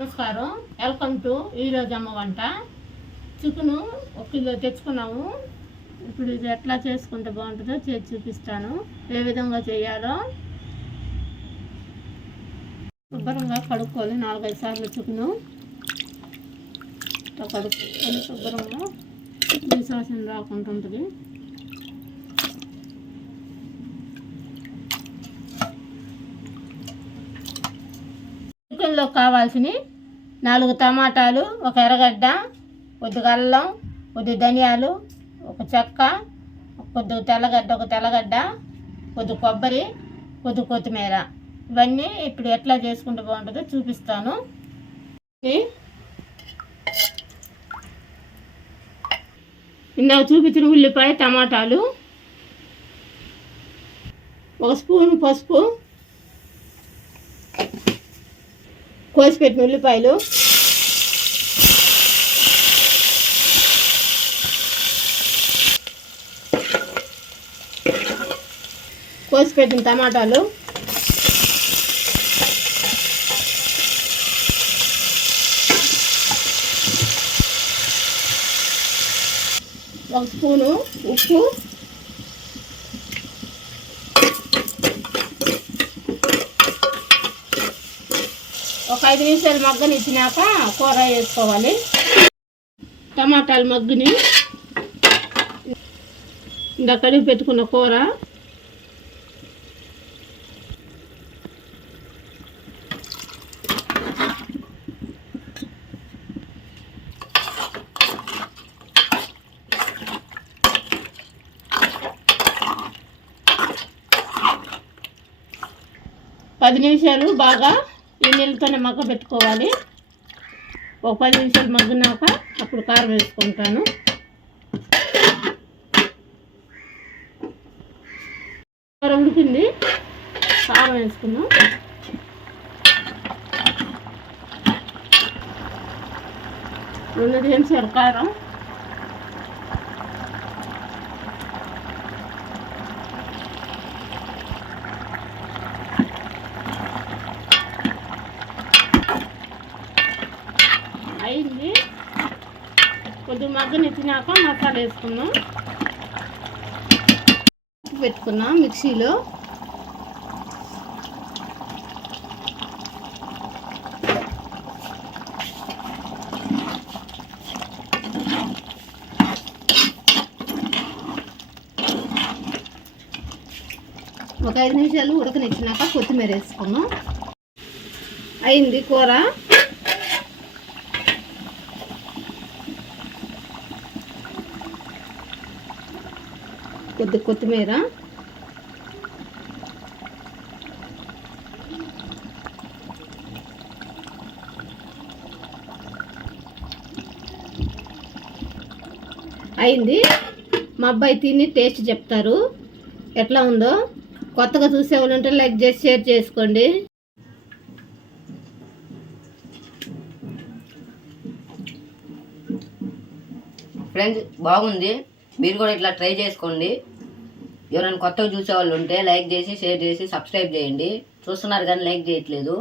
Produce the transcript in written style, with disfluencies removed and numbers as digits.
నమస్కారం, welcome to ఈరోజు అమ్మ వంట. చికెను 1 కిలో తెచ్చుకున్నాము. ఇప్పుడు ఇది ఎట్లా చేసుకుంటే బాగుంటుందో చేసి చూపిస్తాను. ఏ విధంగా చేయాలో శుభ్రంగా కడుక్కోవాలి. 4-5 సార్లు చికెను కడుక్కొని శుభ్రంగా విశ్వాసం రాకుండా ఉంటుంది. చికెన్లో కావాల్సినవి 4 టమాటాలు, 1 ఎర్రగడ్డ, కొద్దిగా అల్లం, కొద్ది ధనియాలు, 1 చెక్క, కొద్దిగా తెల్లగడ్డ, కొద్ది కొబ్బరి, కొద్ది కొత్తిమీర. ఇవన్నీ ఇప్పుడు ఎట్లా చేసుకుంటే బాగుంటుందో చూపిస్తాను. ఇందాక చూపించిన ఉల్లిపాయ, టమాటాలు, 1 స్పూన్ పసుపు, కోసిపెట్టిన ఉల్లిపాయలు, కోసిపెట్టిన టమాటాలు, ఒక స్పూను ఉప్పు, ఒక 5 నిమిషాలు మగ్గనిచ్చినాక కూర వేసుకోవాలి. టమాటాలు మగ్గుని ఇంకా కడిగి పెట్టుకున్న కూర పది నిమిషాలు బాగా ఈ నీళ్ళతోనే మగ్గ పెట్టుకోవాలి. ఒక 10 నిమిషాలు మగ్గినాక అప్పుడు కారం వేసుకుంటాను. కారం ఉడికింది, కారం వేసుకున్నాం. రెండు నిమిషాలు కారం, అయింది. కొద్దిగా మగ్గనిచ్చినాక మసాలా వేసుకున్నాం. పెట్టుకున్నాం మిక్సీలో. ఒక 5 నిమిషాలు ఉడకనిచ్చినాక కొత్తిమీర వేసుకున్నాం. అయింది కూర. కొద్ది కొత్తిమీర, అయింది. మా అబ్బాయి తిని టేస్ట్ చెప్తారు ఎట్లా ఉందో. కొత్తగా చూసేవాళ్ళు ఉంటే లైక్ చేసి షేర్ చేసుకోండి. ఫ్రెండ్స్, బాగుంది. మీరు కూడా ఇట్లా ట్రై చేసుకోండి. ఎవరైనా కొత్తగా చూసేవాళ్ళు ఉంటే లైక్ చేసి షేర్ చేసి సబ్స్క్రైబ్ చేయండి. చూస్తున్నారు కానీ లైక్ చేయట్లేదు.